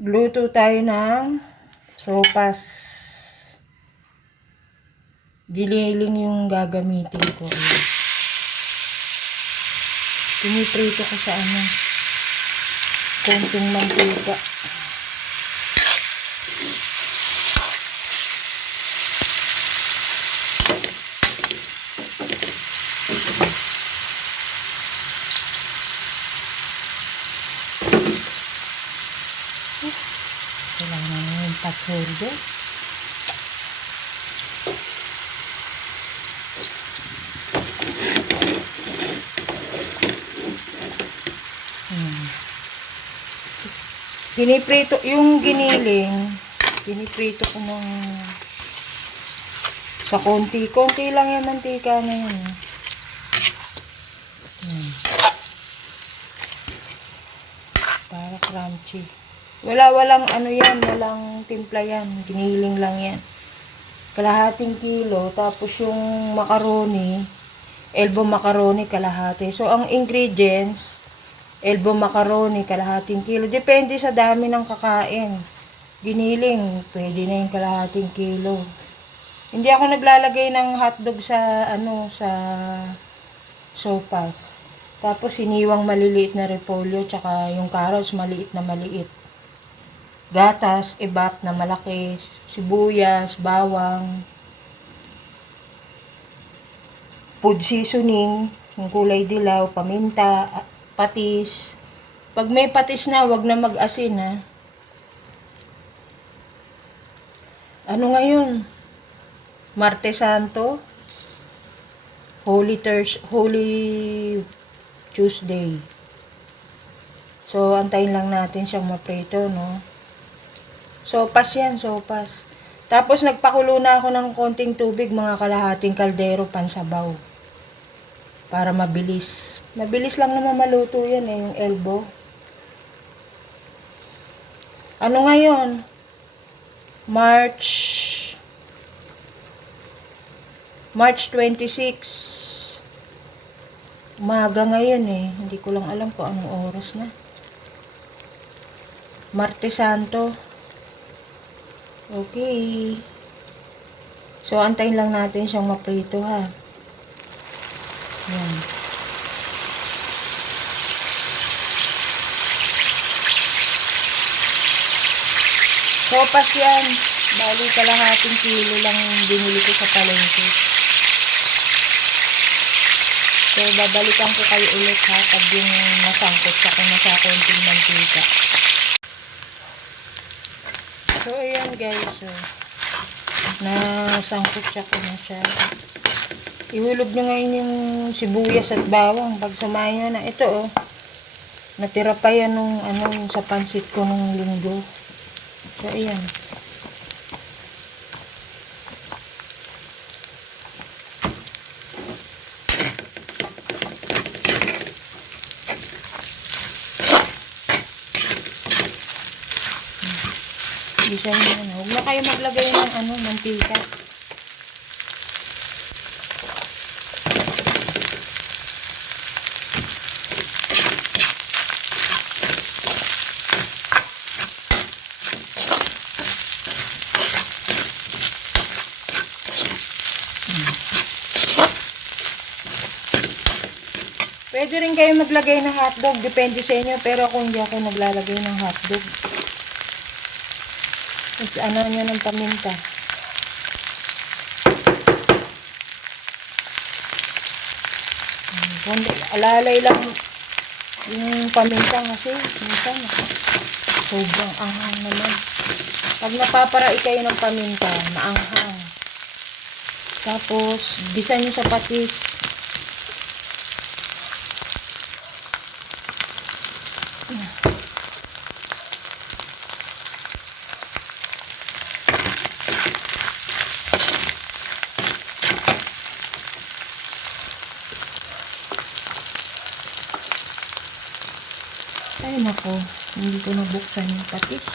Luto tayo ng sopas. Giniling yung gagamitin ko. Piniprito ko sa konting mantika. Kailangan na yung patsoldo. Piniprito yung giniling. Piniprito ko ng sa konti lang yung mantika na yun. Para crunchy. Walang walang timpla yan. Giniling lang yan. Kalahating kilo. Tapos yung macaroni, elbow macaroni kalahati. So, ang ingredients, elbow macaroni kalahating kilo. Depende sa dami ng kakain. Giniling, pwede na yung kalahating kilo. Hindi ako naglalagay ng hotdog sa sa sopas. Tapos hiniwang maliliit na repolyo, tsaka yung carrots maliit na maliit. Gatas, ebap na malaki, sibuyas, bawang, food seasoning, yung kulay dilaw, paminta, patis. Pag may patis na, wag na mag-asin ha. Ano ngayon? Martes Santo, Holy Tuesday. So, antayin lang natin siyang maprito, no? Sopas yan, sopas. Tapos, nagpakulo na ako ng konting tubig, mga kalahating kaldero, pansabaw. Para mabilis. Mabilis lang naman maluto yan yung elbow. Ano ngayon? March 26. Umaga ngayon Hindi ko lang alam kung anong oras na. Martes Santo. Okay. So, antayin lang natin siyang maprito ha. Yan. Sopas yan. Bali kalahating kilo lang binili ko sa palengke. So, babalikan ko kayo ulit ha pag yung nasangkot sa konting mantika. So, ayan guys. So, nasangkot na siya. Ihulog nyo ngayon yung sibuyas at bawang. Pag samahin nyo na ito natira pa yan nung sa pansit ko nung linggo. So, ayan. Isa nyo na. Huwag na kayo maglagay ng mantika. Pwede rin kayo maglagay ng hotdog. Depende sa inyo. Pero ako hindi ako naglalagay ng hotdog. Ano nyo ng paminta. Alalay lang yung paminta kasi minsan sobrang anghang naman. Pag napaparai kayo ng paminta, maanghang. Tapos, bisa nyo sa patis. Ay nako, hindi ko nabuksan yung patis.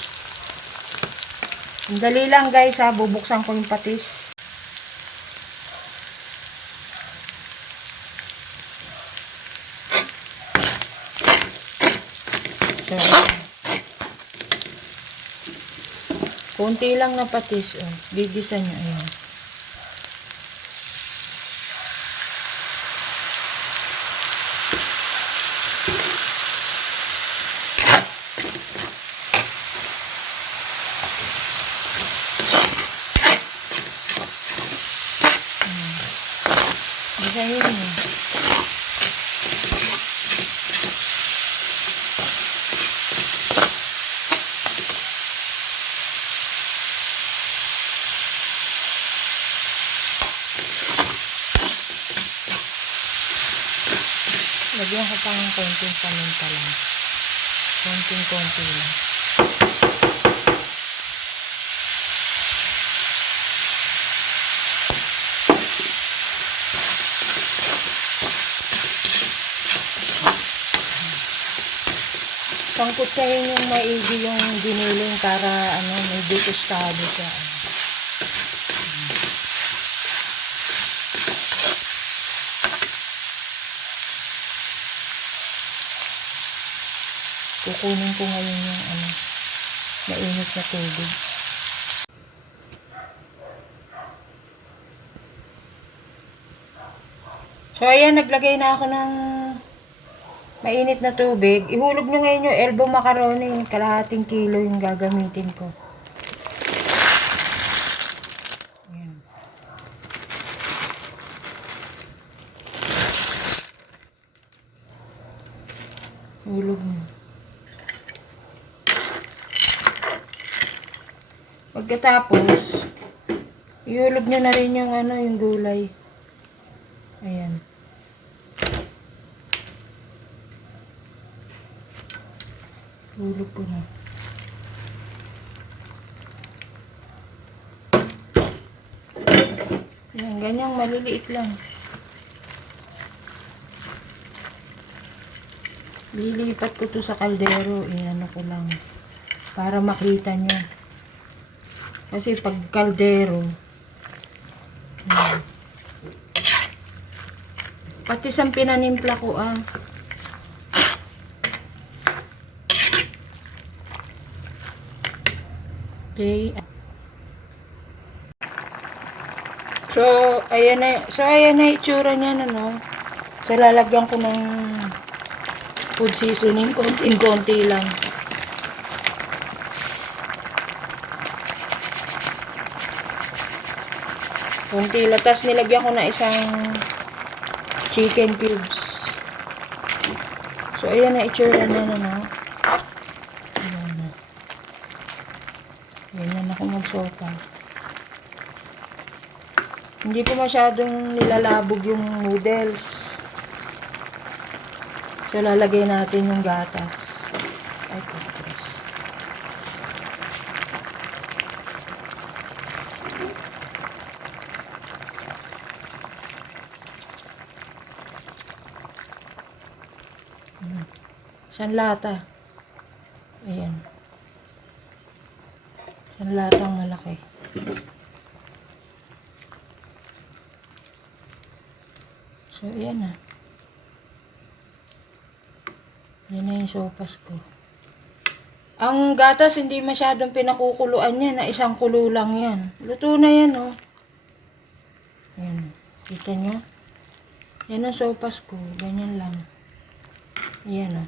Dali lang guys ha, bubuksan ko yung patis. So, Konti lang na patis, oh. Gigisa nyo, ayan. Gisa yun, eh. Lagyan ko pang konting paminta lang. Konting-konti lang. Sangkutahin yung maigi yung giniling para medyo tostado siya. Kukunin ko ngayon yung mainit na tubig. So ayan, naglagay na ako ng mainit na tubig. Ihulog nyo ngayon yung elbow macaroni. Kalahating kilo yung gagamitin ko. Ayan. Hulog mo. Pagkatapos, ihulog nyo na rin yung yung gulay. Ayan. Hulog ko na. Ayan, ganyang maliliit lang. Lilipat ko to sa kaldero. Ayan ko lang. Para makita nyo. Kasi pag kaldero, pati sa pinanimpla ko Okay. So, ayan na itsura niya So, lalagyan ko ng food seasoning, konti-konti lang. Konti lang. Tapos nilagyan ko na isang chicken cubes. So, ayan na itsura na Ayan na. Ganyan ako magsopa. Hindi ko masyadong nilalabog yung noodles. So, lalagay natin yung gatas. Ay, gatas. Isang lata. Ayan. Isang latang malaki. So, ayan na. Ayan na yung sopas ko. Ang gatas, hindi masyadong pinakukuluan yan. Isang kulo lang yan. Luto na yan, oh. Ayan. Kita nyo? Yan ang sopas ko. Ganyan lang. Ayan, oh.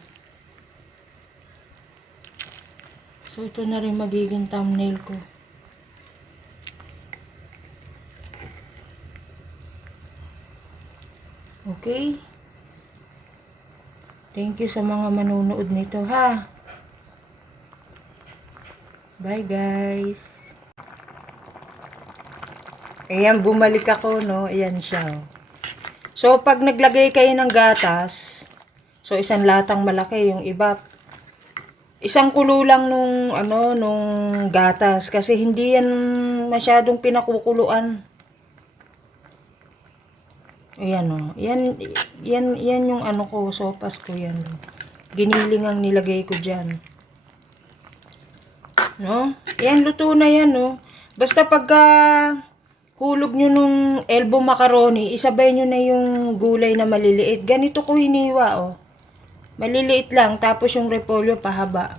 So, ito na rin magiging thumbnail ko. Okay? Thank you sa mga manonood nito, ha? Bye, guys. Ayan, bumalik ako, no? Ayan siya, oh. So, pag naglagay kayo ng gatas, so, isang latang malaki, yung iba, isang kulo lang nung gatas. Kasi hindi yan masyadong pinakukuluan. Ayan, o. Yan yung ko, sopas ko yan. Giniling ang nilagay ko dyan. No? Yan, luto na yan, no? Basta pagka hulog nyo nung elbow macaroni, isabay nyo na yung gulay na maliliit. Ganito ko hiniwa, oh. Maliliit lang, tapos yung repolyo pahaba.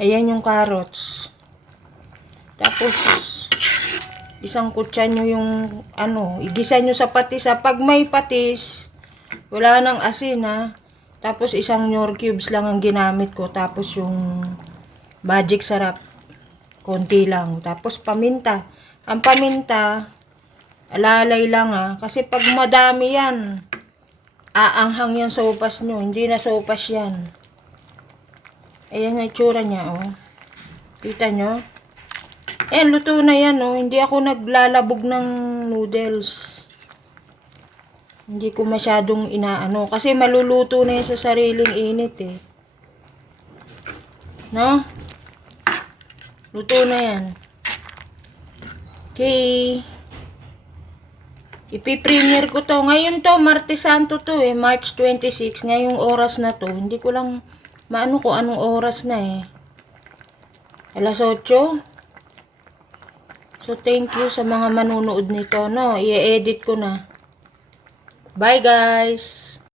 Ayan yung carrots. Tapos, isang kutsa nyo yung, igisa nyo sa patis. Pag may patis, wala nang asin, ha. Tapos, isang Knorr cubes lang ang ginamit ko. Tapos, yung magic sarap, konti lang. Tapos, paminta. Ang paminta, alalay lang, ha. Kasi pag madami yan, aanghang yung sopas nyo. Hindi na sopas yan. Ayan ang itsura niya, oh. Kita nyo? Ayan, luto na yan, oh. Hindi ako naglalabog ng noodles. Hindi ko masyadong inaano. Kasi maluluto na yan sa sariling init, eh. No? Luto na yan. Okay. Ipi-premiere ko to. Ngayon to, Martes Santo to, eh. March 26. Ngayong oras na to. Hindi ko lang maano ko anong oras na, eh. Alas 8. So, thank you sa mga manunood nito, no? I-edit ko na. Bye, guys!